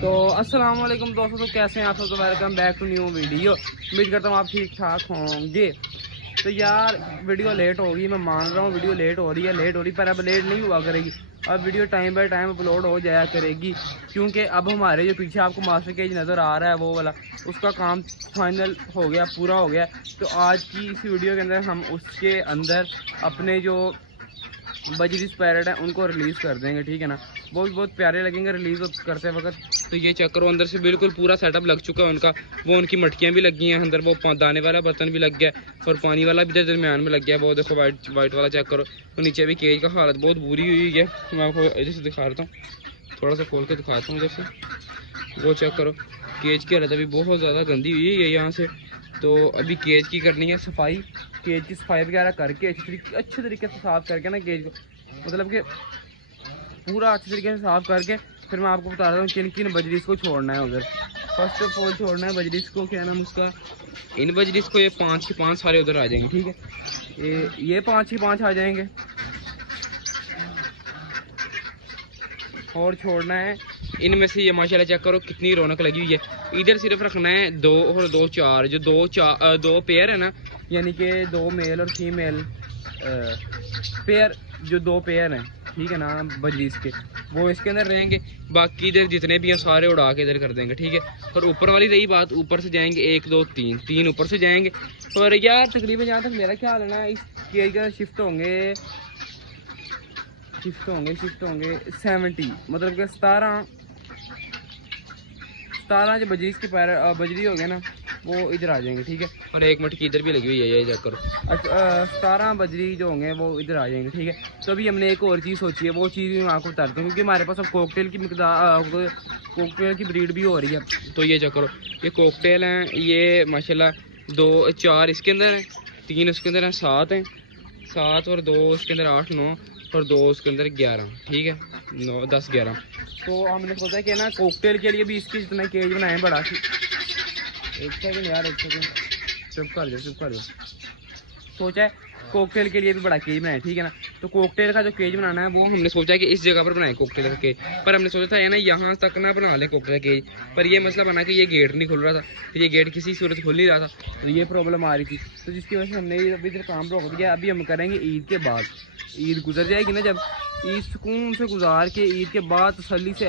तो अस्सलाम वालेकुम दोस्तों, तो कैसे हैं आप सब। तो welcome back to new video. उम्मीद करता हूँ आप ठीक ठाक होंगे। तो यार वीडियो लेट होगी, मैं मान रहा हूँ वीडियो लेट हो रही पर अब लेट नहीं हुआ करेगी। अब video time by time upload हो जाया करेगी, क्योंकि अब हमारे जो पीछे आपको मास्टर केज नज़र आ रहा है वो वाला, उसका काम फाइनल हो गया, पूरा हो गया। तो आज की इस वीडियो के अंदर हम उसके अंदर अपने जो बजरिस पैरेट हैं उनको रिलीज़ कर देंगे, ठीक है ना। वो भी बहुत प्यारे लगेंगे रिलीज़ करते वक्त। तो ये चेक करो, अंदर से बिल्कुल पूरा सेटअप लग चुका है उनका। वो उनकी मटकियाँ भी लग गई हैं अंदर, वो दाने वाला बर्तन भी लग गया और पानी वाला भी दरमियान में लग गया है। वो देखो वाइट वाला चेक करो। तो नीचे भी केज का हालत बहुत बुरी हुई है। मैं आपको इधर से दिखा रहा हूँ, थोड़ा सा खोल के दिखाता हूँ इधर से। वो चेक करो, केज की हालत अभी बहुत ज़्यादा गंदी हुई है यहाँ से। तो अभी केज की करनी है सफाई, केज की सफाई वगैरह करके अच्छे तरीके से साफ़ करके ना केज को, मतलब कि पूरा अच्छे तरीके से साफ़ करके फिर मैं आपको बता रहा हूँ किन किन बजरीस को छोड़ना है उधर। फर्स्ट ऑफ ऑल छोड़ना है बजरीस को, क्या नाम उसका, इन बजरीस को। ये 5 के 5 सारे उधर आ जाएंगे, ठीक है। ये 5 के 5 आ जाएंगे। और छोड़ना है इनमें से ये माशाल्लाह चेक करो कितनी रौनक लगी हुई है। इधर सिर्फ रखना है 2 और 2 4, जो 2 पेयर है ना, यानी कि 2 मेल और फीमेल पेयर, जो 2 पेयर हैं, ठीक है ना, बजरीस के, वो इसके अंदर रहेंगे। बाकी इधर जितने भी हैं सारे उड़ा के इधर कर देंगे, ठीक है। और ऊपर वाली रही बात, ऊपर से जाएंगे 1 2 3 ऊपर से जाएंगे। और यार तकरीबन जहाँ तक मेरा ख्याल है ना, इस केज का शिफ्ट होंगे 70, मतलब कि 17 जो बजरीस के पैर बजरी हो गए ना, वो इधर आ जाएंगे, ठीक है। और एक मटकी इधर भी लगी हुई है, ये चेक करो। 17 बजरी जो होंगे वो इधर आ जाएंगे, ठीक है। तो अभी हमने एक और चीज़ सोची है, वो चीज़ भी मैं आपको बताता हूँ, क्योंकि हमारे पास अब कॉकटेल की कॉकटेल की ब्रीड भी हो रही है। तो ये चेक करो, ये कॉकटेल हैं, ये माशाल्लाह 2 4 इसके अंदर हैं, 3 उसके अंदर हैं, 7 हैं, 7 और 2 उसके अंदर 8 9 और 2 उसके अंदर 11, ठीक है, 9 10 11। तो हमने सोचा कि ना कॉकटेल के लिए भी इसकी जितना केज बनाए बड़ा। एक सेकंड यार, एक सेकंड, चुप कर दो। सोचा है कॉकटेल के लिए भी बड़ा केज बनाए, ठीक है ना। तो कॉकटेल का जो केज बनाना है वो हमने सोचा है कि इस जगह पर बनाए कॉकटेल का केज। पर हमने सोचा था ना यहाँ तक ना बना ले कॉकटेल का केज, पर ये मसला बना कि ये गेट नहीं खुल रहा था, तो ये गेट किसी सूरत खुल नहीं रहा था, तो ये प्रॉब्लम आ रही थी। तो जिसकी वजह से हमने अभी इधर काम रोक दिया। अभी हम करेंगे ईद के बाद, ईद गुजर जाएगी ना, जब ईद सुकून से गुजार के ईद के बाद तसल्ली से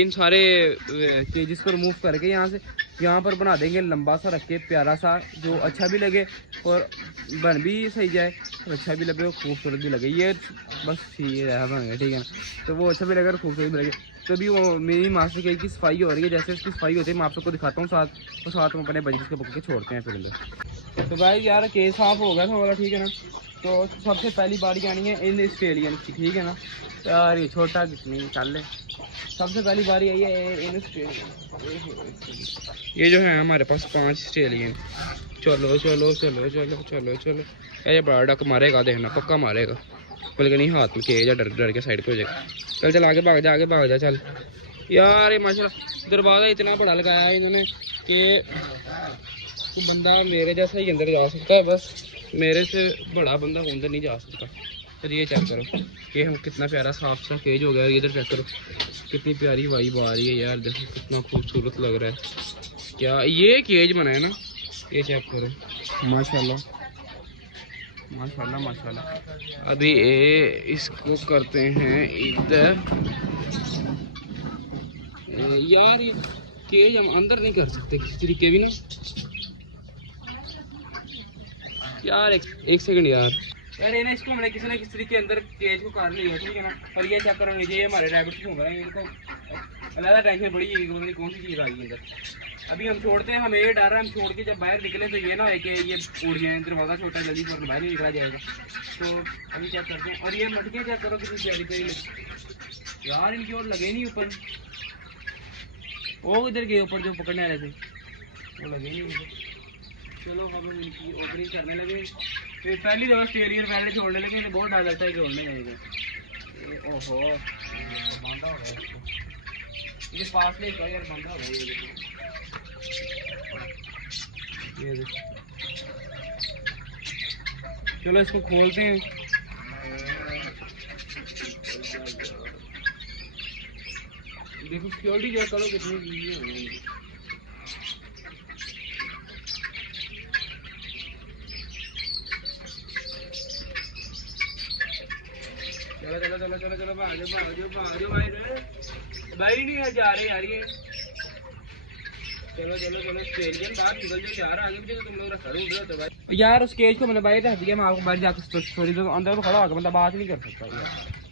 इन सारे केजेस को रिमूव करके यहाँ पर बना देंगे लंबा सा रख के, प्यारा सा, जो अच्छा भी लगे और बन भी सही जाए और अच्छा भी लगे और खूबसूरत भी लगे। ये बस ये बनेगा, ठीक है ना। तो वो अच्छा भी लगे और खूबसूरत भी लगे। तो अभी वो मेरी मास्टर केज की सफाई हो रही है, जैसे उसकी सफाई होती है मैं आप सबको दिखाता हूँ साथ, और साथ में अपने बजरी को पकड़ के छोड़ते हैं फिर अंदर। तो भाई यार केज साफ़ हो गया था वाला, ठीक है ना। तो सबसे पहली बारी आनी है इन ऑस्ट्रेलियन की, ठीक है ना। यार ये छोटा कितनी चल ले, सबसे पहली बारी आई है इन ऑस्ट्रेलियन। ये जो है हमारे पास 5 ऑस्ट्रेलियन। चलो चलो चलो चलो चलो चलो, ये बड़ा डक मारेगा, देखना पक्का मारेगा, बल्कि नहीं हाथ में केज डर डर के साइड पे हो जाएगा। चल चल आगे भाग जा चल। यार ये माशाल्लाह दरवाज़ा इतना बड़ा लगाया है इन्होंने कि बंदा मेरे जैसा ही अंदर जा सकता है, बस मेरे से बड़ा बंदा अंदर नहीं जा सकता। फिर ये चेक करो कि हम कितना प्यारा साफ सा केज हो गया। इधर चेक करो कितनी प्यारी वाइब आ रही है यार, देखो कितना खूबसूरत लग रहा है। क्या ये केज बना है ना, ये चेक करो, माशाल्लाह माशाल्लाह माशाल्लाह। अभी इसको करते हैं इधर। यार ये केज हम अंदर नहीं कर सकते किसी तरीके भी नहीं यार। एक सेकंड यार, अरे ना इसको हमने किसी तरीके अंदर केज को कर लिया, ठीक है ना। और ये चेक करो नीचे, ये हमारे रैबिट घूम रहे हैं, इनको अलग टेंशन बड़ी है, पता नहीं कौन सी चीज़ आ गई इधर। अभी हम छोड़ते हैं, हमें ये डर है हम छोड़ के जब बाहर निकले तो ये ना है कि ये उड़ जाए, दरवाज़ा छोटा जल्दी से बाहर नहीं निकला जाएगा। तो अभी चेक करते हैं। और ये मटके चेक करो कितनी प्यारी प्यारी लगी यार, इनकी और लगे नहीं ऊपर, वो इधर गए ऊपर जो पकड़ने वाले थे वो लगे नहीं मुझे। चलो हम इनकी ओपनिंग करने लगे। फिर पहली दफ़ा ऑस्ट्रेलियन पहले छोड़ने लगे, इन्हें बहुत डर लगता है कि उड़ने जाएगा। ओहो बांधा हो गया इसको, ये पास में यार बांधा हो गया ये देखो। चलो इसको खोलते हैं। देखो सिक्योरिटी चेक करो कितनी की है। चलो चलो चलो चलो चलो भाग जाओ भाग जाओ भाग जाओ भाई भाई नहीं है जा रहे यार ये। चलो चलो चलो स्टेज के बाहर निकल जाओ यार, आगे पीछे तुम लोग रखा रहे तो भाई यार। उस स्टेज को मैंने बाहर रख दिया, मैं आपको बाहर जाकर थोड़ी देर अंदर तो खड़ा होकर मतलब बात नहीं कर सकता यार।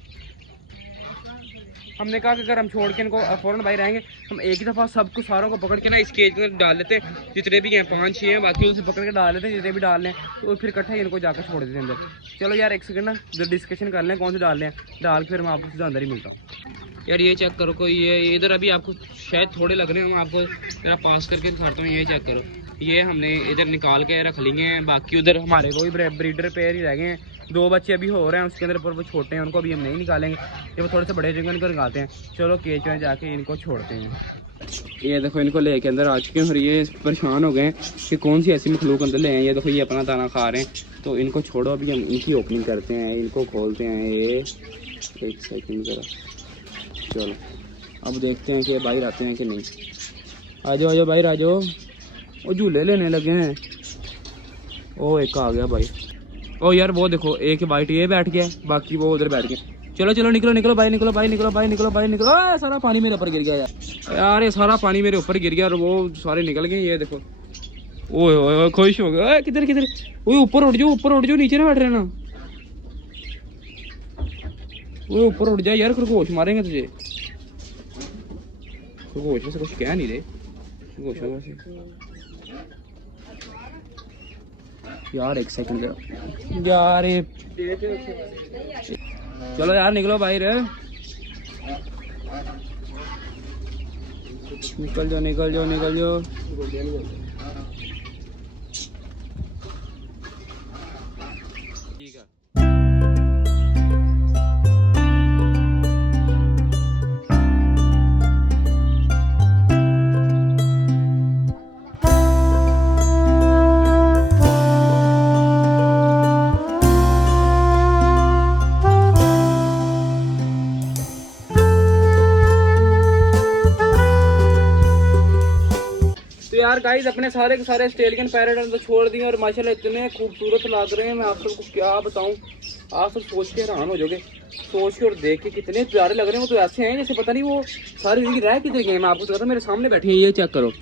हमने कहा कि अगर हम छोड़ के इनको फौरन बाहर रहेंगे, हम एक ही दफ़ा सबको सारों को पकड़ के ना इस केज में डाल लेते हैं, जितने भी हैं 5-6 हैं, बाकी उनसे पकड़ के डाल लेते हैं जितने भी डाल लें, तो फिर इकट्ठा ही इनको जाकर छोड़ देते हैं अंदर। चलो यार एक सेकंड ना डिस्कशन कर लें कौन से डाल लें, डाल के फिर मैं आपको सीधा अंदर ही मिलता यार। ये चेक करो कोई ये इधर अभी आपको शायद थोड़े लग रहे हैं, मैं आपको मैं पास करके दिखाता हूँ। ये चेक करो, ये हमने इधर निकाल के रख लिए हैं, बाकी उधर हमारे वही ब्रीडर पेयर ही रह गए हैं। 2 बच्चे अभी हो रहे हैं उसके अंदर, पर वो छोटे हैं, उनको अभी हम नहीं निकालेंगे, ये वो थोड़े से बड़े जगह इनको निकालते हैं। चलो केज में जाके इनको छोड़ते हैं। ये देखो इनको लेके अंदर आ चुके हैं और ये परेशान हो गए हैं कि कौन सी ऐसी मखलूक अंदर ले हैं। ये देखो ये अपना दाना खा रहे हैं, तो इनको छोड़ो, अभी हम इनकी ओपनिंग करते हैं, इनको खोलते हैं। ये एक सेकंड ज़रा, चलो अब देखते हैं कि बाहर आते हैं कि नहीं। आ जाओ बाहर आ जाओ। वो झूले लेने लगे हैं। ओ एक आ गया भाई। ओ यार वो देखो एक वाइट ये बैठ गया, बाकी वो उधर बैठ गए। चलो चलो निकलो निकलो भाई, निकलो भाई, निकलो भाई, निकलो भाई, निकलो। सारा पानी मेरे ऊपर गिर गया यार, ये सारा पानी मेरे ऊपर गिर गया और वो सारे निकल गए। ये देखो ओए खुश हो गया। किधर किधर, वो ऊपर उठ जाओ, ऊपर उठ जाओ, नीचे ना बैठ रहे ना। वो ऊपर उठ जाए यार, खरगोश मारेंगे तुझे। खरगोश में से कुछ कह नहीं रहे खरगोशों से यार। एक सेकंड यार, ये चलो यार निकलो बाहर, निकल जाओ निकल जाओ निकल जाओ। ठीक है यार गाइस, अपने सारे के सारे ऑस्ट्रेलियन पैरेट तो छोड़ दिए और माशाल्लाह इतने खूबसूरत लग रहे हैं, मैं आप सबको क्या बताऊं। आप सब सोच के हैरान हो जाओगे, सोच के और देख के कितने प्यारे लग रहे हैं। वो तो ऐसे हैं जैसे पता नहीं वो सारी जिंदगी रह कितने गए। मैं आपको बताता हूं, मेरे सामने बैठे हैं, ये चेक करो,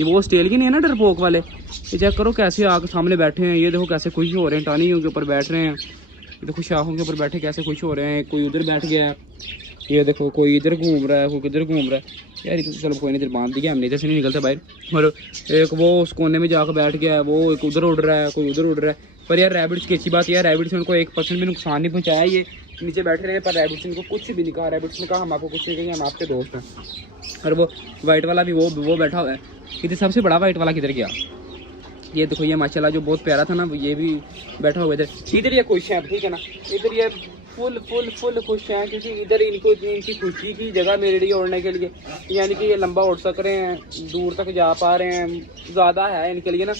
ये वो ऑस्ट्रेलियन है ना डरपोक वाले, ये चेक करो कैसे आके सामने बैठे हैं। ये देखो कैसे खुश हो रहे हैं, टानियों के ऊपर बैठ रहे हैं। ये देखो शाखों के ऊपर बैठे कैसे खुश हो रहे हैं। कोई उधर बैठ गया है, ये देखो कोई इधर घूम रहा है, कोई किधर घूम रहा है यार। ये तो चलो कोई नहीं, इधर बांध दिया हमने, इधर से नहीं निकलते बाहर। और एक वो उस कोने में जाकर बैठ गया है, वो एक उधर उड़ रहा है, कोई उधर उड़ रहा है। पर यार रैबिट्स की अच्छी बात यार, रैबिट्स ने उनको 1% भी नुकसान नहीं पहुंचाया। ये नीचे बैठे रहे पर रैबिट्स ने उनको कुछ भी नहीं कहा। रैबिट्स ने कहा हम आपको कुछ नहीं कहेंगे, हम आपके दोस्त हैं। और वो वाइट वाला भी वो बैठा हुआ है। इधर सबसे बड़ा वाइट वाला किधर गया? ये देखो ये माशाल्लाह जो बहुत प्यारा था ना, ये भी बैठा हुआ इधर ये खुश है, ठीक है ना। इधर ये फुल फुल फुल खुश हैं क्योंकि इधर इनको इनकी खुशी की जगह मिल रही है उड़ने के लिए, यानी कि ये लंबा उड़ सक रहे हैं, दूर तक जा पा रहे हैं, ज़्यादा है इनके लिए ना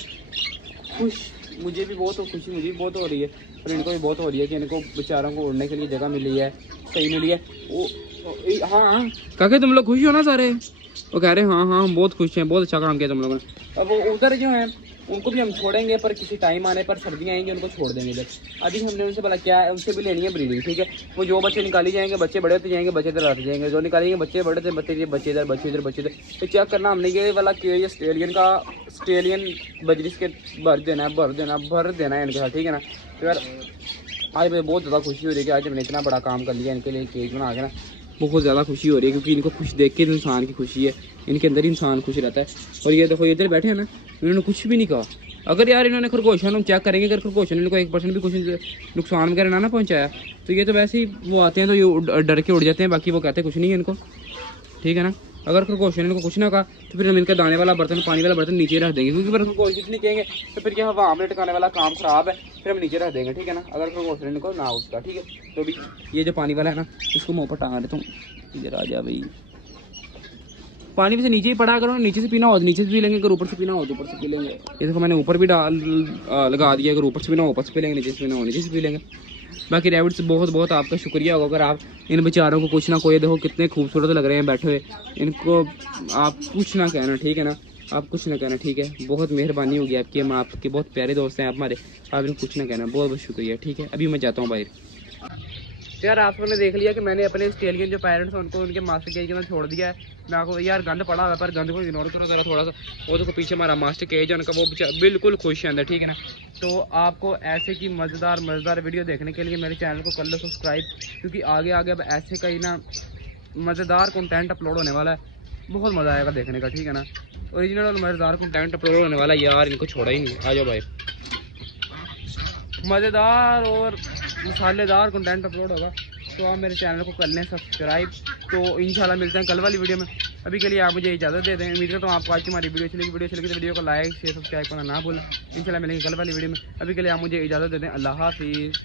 खुश। मुझे भी बहुत खुशी मुझे भी बहुत हो रही है और इनको भी बहुत हो रही है कि इनको बेचारों को उड़ने के लिए जगह मिली है, सही मिली है। वो हाँ काके तुम लोग खुश हो ना सारे? वो कह रहे हैं हाँ हम बहुत खुश हैं, बहुत अच्छा काम किया तुम लोगों ने। अब वो उधर जो है उनको भी हम छोड़ेंगे, पर किसी टाइम आने पर सर्दियाँ आएंगी उनको छोड़ देंगे इधर। अभी हमने उनसे बोला क्या है, उनसे भी लेनी है ब्रीडिंग, ठीक है। वो जो बच्चे निकाली जाएंगे, बच्चे बड़े होते जाएंगे, बच्चे इधर आते जाएंगे, जो निकालेंगे बच्चे बड़े थे बच्चे इधर बच्चे इधर बच्चे इधर। तो चेक करना हमने ये वाला कि ऑस्ट्रेलियन बजरिस के भर देना है इनके साथ, ठीक है ना। तो यार आज मुझे बहुत ज़्यादा खुशी हो रही है कि आज हमने इतना बड़ा काम कर लिया इनके लिए केज बना के ना, बहुत ज़्यादा खुशी हो रही है क्योंकि इनको खुश देख के इंसान की खुशी है, इनके अंदर इंसान खुश रहता है। और ये देखो इधर बैठे हैं ना, इन्होंने कुछ भी नहीं कहा। अगर यार इन्होंने खरगोशन हम चेक करेंगे, अगर खरगोशन ने इनको 1% भी कुछ नुकसान वगैरह ना पहुंचाया तो ये तो वैसे ही वो आते हैं तो ये डर के उड़ जाते हैं, बाकी वो कहते कुछ नहीं है इनको, ठीक है ना। अगर खरगोशन ने इनको कुछ ना कहा तो फिर हम इनका दाने वाला बर्तन पानी वाला बर्तन नीचे रख देंगे, क्योंकि फिर हमको कोशिश नहीं कहेंगे तो फिर क्या हवा में टिकाने वाला काम ख़राब है, फिर हम नीचे रख देंगे, ठीक है ना। अगर खरगोशन ने इनको ना उसका, ठीक है। तो भी ये जो पानी वाला है ना, इसको मुँह पर टांग देता हूँ, इधर आ जा भाई। पानी में से नीचे ही पड़ा करो, नीचे से पीना हो तो नीचे से पी लेंगे, अगर ऊपर से पीना हो तो ऊपर से पी लेंगे। ये देखो मैंने ऊपर भी लगा दिया, अगर ऊपर से पीना हो ऊपर से पी लेंगे, नीचे से पीना हो नीचे से पी लेंगे। बाकी रैबिट्स बहुत बहुत आपका शुक्रिया होगा अगर आप इन बेचारों को कुछ ना कोई, देखो कितने खूबसूरत लग रहे हैं बैठे हुए, इनको आप कुछ ना कहना, ठीक है ना, आप कुछ ना कहना, ठीक है। बहुत मेहरबानी होगी आपकी, हम आपके बहुत प्यारे दोस्त हैं आप हमारे, आप इनको कुछ ना कहना, बहुत बहुत शुक्रिया, ठीक है। अभी मैं जाता हूँ बाहर। यार आप लोगों ने देख लिया कि मैंने अपने ऑस्ट्रेलियन जो पेरेंट्स हैं उनको उनके मास्टर केज के अंदर छोड़ दिया है। मैं आपको यार गंद पड़ा हुआ है, पर गंद को इग्नोर करो ज़रा थोड़ा सा। वो देखो पीछे हमारा मास्टर केज है उनका, वो बिल्कुल खुश है अंदर, ठीक है ना। तो आपको ऐसे की मज़ेदार वीडियो देखने के लिए मेरे चैनल को कर लो सब्सक्राइब, क्योंकि आगे आगे अब ऐसे का ही ना मज़ेदार कंटेंट अपलोड होने वाला है, बहुत मज़ा आएगा देखने का, ठीक है ना। ओरिजिनल और मज़ेदार कंटेंट अपलोड होने वाला है यार, इनको छोड़ा ही नहीं। आ जाओ भाई, मज़ेदार और मसालेदार कंटेंट अपलोड होगा, तो आप मेरे चैनल को कर लें सब्सक्राइब। तो इंशाल्लाह मिलते हैं कल वाली वीडियो में। अभी के लिए आप मुझे इजाज़त दे दें। उम्मीद करता हूँ आपको आज की हमारी वीडियो अच्छी लगी तो वीडियो को लाइक शेयर सब्सक्राइब करना ना भूलें। इंशाल्लाह मिलेंगे कल वाली वीडियो में। अभी के लिए आप मुझे इजाज़त दे दें। अल्लाह हाफिज़।